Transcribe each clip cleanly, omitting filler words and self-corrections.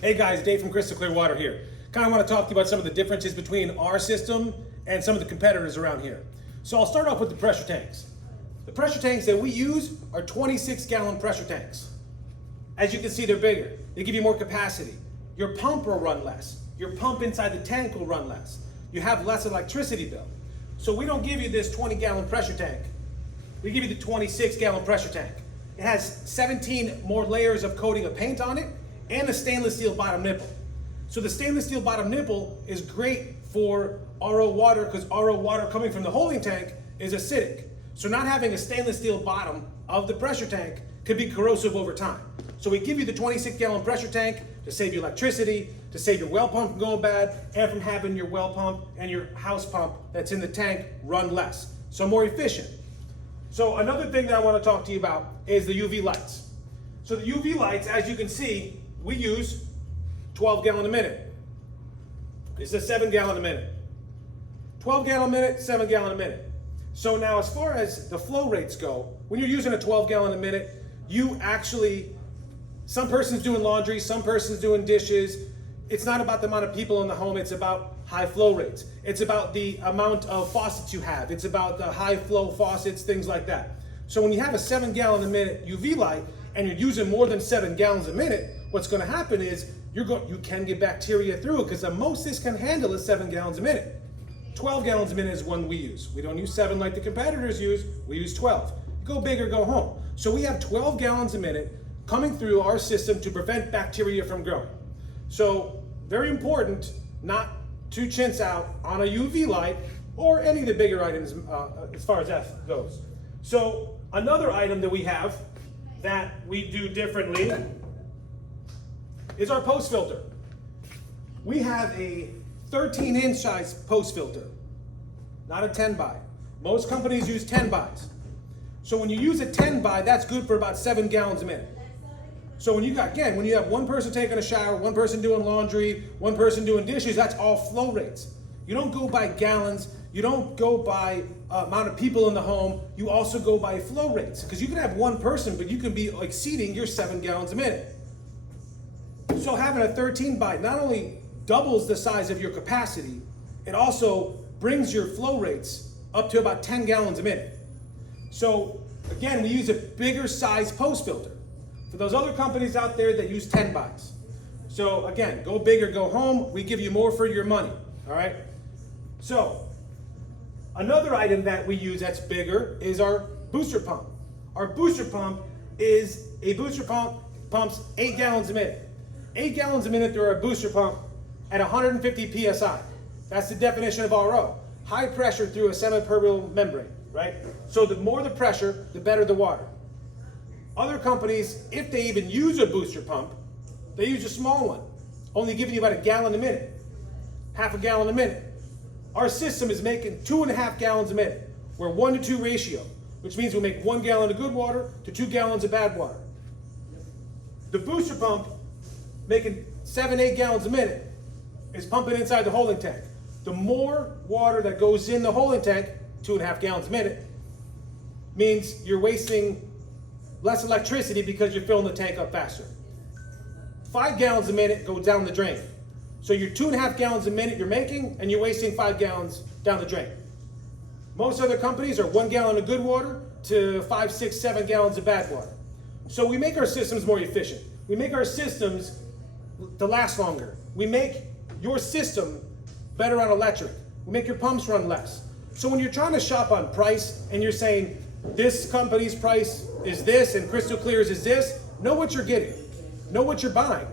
Hey guys, Dave from Crystal Clear Water here. Kind of want to talk to you about some of the differences between our system and some of the competitors around here. So I'll start off with the pressure tanks. The pressure tanks that we use are 26-gallon pressure tanks. As you can see, they're bigger. They give you more capacity. Your pump will run less. Your pump inside the tank will run less. You have less electricity bill. So we don't give you this 20-gallon pressure tank. We give you the 26-gallon pressure tank. It has 17 more layers of coating of paint on it and a stainless steel bottom nipple. So the stainless steel bottom nipple is great for RO water because RO water coming from the holding tank is acidic. So not having a stainless steel bottom of the pressure tank could be corrosive over time. So we give you the 26-gallon pressure tank to save you electricity, to save your well pump from going bad, and from having your well pump and your house pump that's in the tank run less. So more efficient. So another thing that I want to talk to you about is the UV lights. So the UV lights, as you can see, we use 12 gallon a minute. This is 7 gallon a minute. 12 gallon a minute, 7 gallon a minute. So now as far as the flow rates go, when you're using a 12 gallon a minute, you actually, some person's doing laundry, some person's doing dishes. It's not about the amount of people in the home, it's about high flow rates. It's about the amount of faucets you have. It's about the high flow faucets, things like that. So when you have a 7 gallon a minute UV light and you're using more than 7 gallons a minute, what's going to happen is you can get bacteria through it because the most this can handle is 7 gallons a minute. 12 gallons a minute is one we use. We don't use 7 like the competitors use, we use 12. Go big or go home. So we have 12 gallons a minute coming through our system to prevent bacteria from growing. So very important not to chintz out on a UV light or any of the bigger items as far as that goes. So another item that we have that we do differently is our post filter. We have a 13-inch size post filter, not a 10 by. Most companies use 10 bys. So when you use a 10 by, that's good for about 7 gallons a minute. So when you have one person taking a shower, one person doing laundry, one person doing dishes, that's all flow rates. You don't go by gallons, you don't go by amount of people in the home, you also go by flow rates. Because you can have one person, but you can be exceeding your 7 gallons a minute. So having a 13 by not only doubles the size of your capacity, it also brings your flow rates up to about 10 gallons a minute. So again, we use a bigger size post filter. For those other companies out there that use 10 bys. So again, go big or go home. We give you more for your money, all right? So another item that we use that's bigger is our booster pump. Our booster pump is a booster pump, pumps 8 gallons a minute. 8 gallons a minute through our booster pump at 150 PSI. That's the definition of RO. High pressure through a semi-permeable membrane, right? So the more the pressure, the better the water. Other companies, if they even use a booster pump, they use a small one, only giving you about 1 gallon a minute, half a gallon a minute. Our system is making 2.5 gallons a minute. We're 1-to-2 ratio, which means we make 1 gallon of good water to 2 gallons of bad water. The booster pump, making 7-8 gallons a minute, is pumping inside the holding tank. The more water that goes in the holding tank, 2.5 gallons a minute, means you're wasting less electricity because you're filling the tank up faster. 5 gallons a minute go down the drain. So you're 2.5 gallons a minute you're making, and you're wasting 5 gallons down the drain. Most other companies are 1 gallon of good water to 5, 6, 7 gallons of bad water. So we make our systems more efficient. We make our systems to last longer. We make your system better on electric. We make your pumps run less. So when you're trying to shop on price and you're saying this company's price is this and Crystal Clear's is this, know what you're getting. Know what you're buying.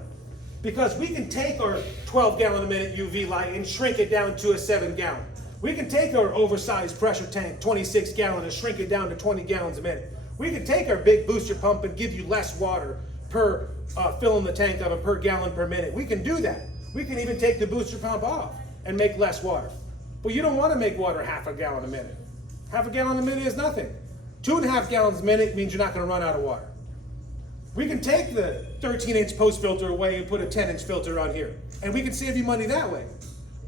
Because we can take our 12 gallon a minute UV light and shrink it down to a 7 gallon. We can take our oversized pressure tank, 26 gallon, and shrink it down to 20 gallons a minute. We can take our big booster pump and give you less water per filling the tank up and per gallon per minute. We can do that. We can even take the booster pump off and make less water. But you don't want to make water half a gallon a minute. Half a gallon a minute is nothing. 2.5 gallons a minute means you're not going to run out of water. We can take the 13-inch post filter away and put a 10-inch filter on here. And we can save you money that way.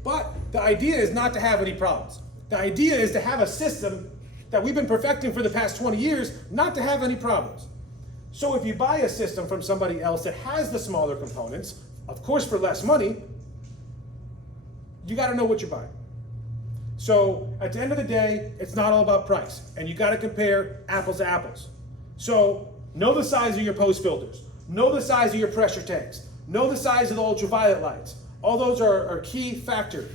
But the idea is not to have any problems. The idea is to have a system that we've been perfecting for the past 20 years, not to have any problems. So if you buy a system from somebody else that has the smaller components, of course for less money, you got to know what you're buying. So at the end of the day, it's not all about price, and you got to compare apples to apples. So know the size of your post filters, know the size of your pressure tanks, know the size of the ultraviolet lights. All those are key factors.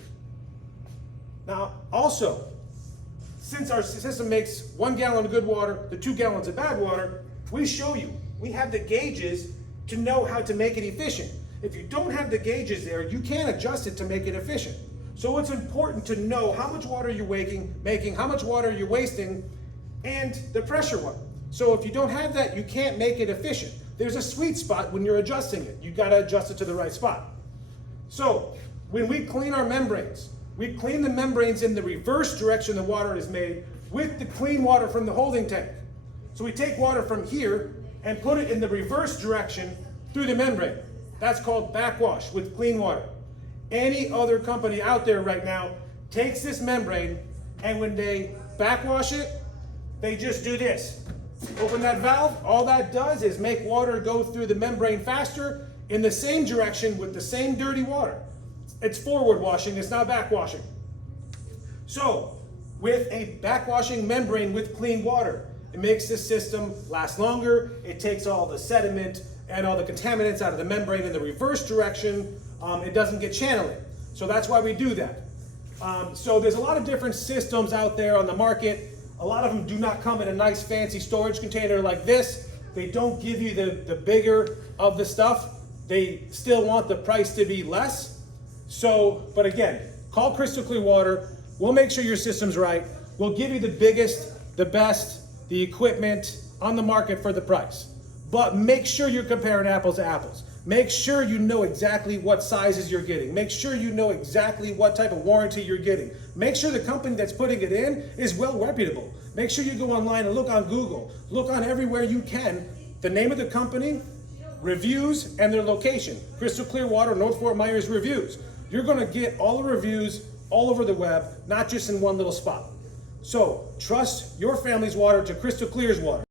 Now also, since our system makes 1 gallon of good water to 2 gallons of bad water, we show you, we have the gauges to know how to make it efficient. If you don't have the gauges there, you can't adjust it to make it efficient. So it's important to know how much water you're making, how much water you're wasting, and the pressure one. So if you don't have that, you can't make it efficient. There's a sweet spot when you're adjusting it. You gotta adjust it to the right spot. So when we clean our membranes, we clean the membranes in the reverse direction the water is made with the clean water from the holding tank. So we take water from here and put it in the reverse direction through the membrane. That's called backwash with clean water. Any other company out there right now takes this membrane, and when they backwash it, they just do this. Open that valve, all that does is make water go through the membrane faster in the same direction with the same dirty water. It's forward washing, it's not backwashing. So, with a backwashing membrane with clean water, it makes the system last longer, it takes all the sediment and all the contaminants out of the membrane in the reverse direction. It doesn't get channeling. So that's why we do that. So there's a lot of different systems out there on the market. A lot of them do not come in a nice fancy storage container like this. They don't give you the bigger of the stuff. They still want the price to be less. So, but again, call Crystal Clear Water. We'll make sure your system's right. We'll give you the biggest, the best, the equipment on the market for the price. But make sure you're comparing apples to apples. Make sure you know exactly what sizes you're getting. Make sure you know exactly what type of warranty you're getting. Make sure the company that's putting it in is well reputable. Make sure you go online and look on Google. Look on everywhere you can. The name of the company, reviews, and their location. Crystal Clear Water, North Fort Myers Reviews. You're gonna get all the reviews all over the web, not just in one little spot. So trust your family's water to Crystal Clear's water.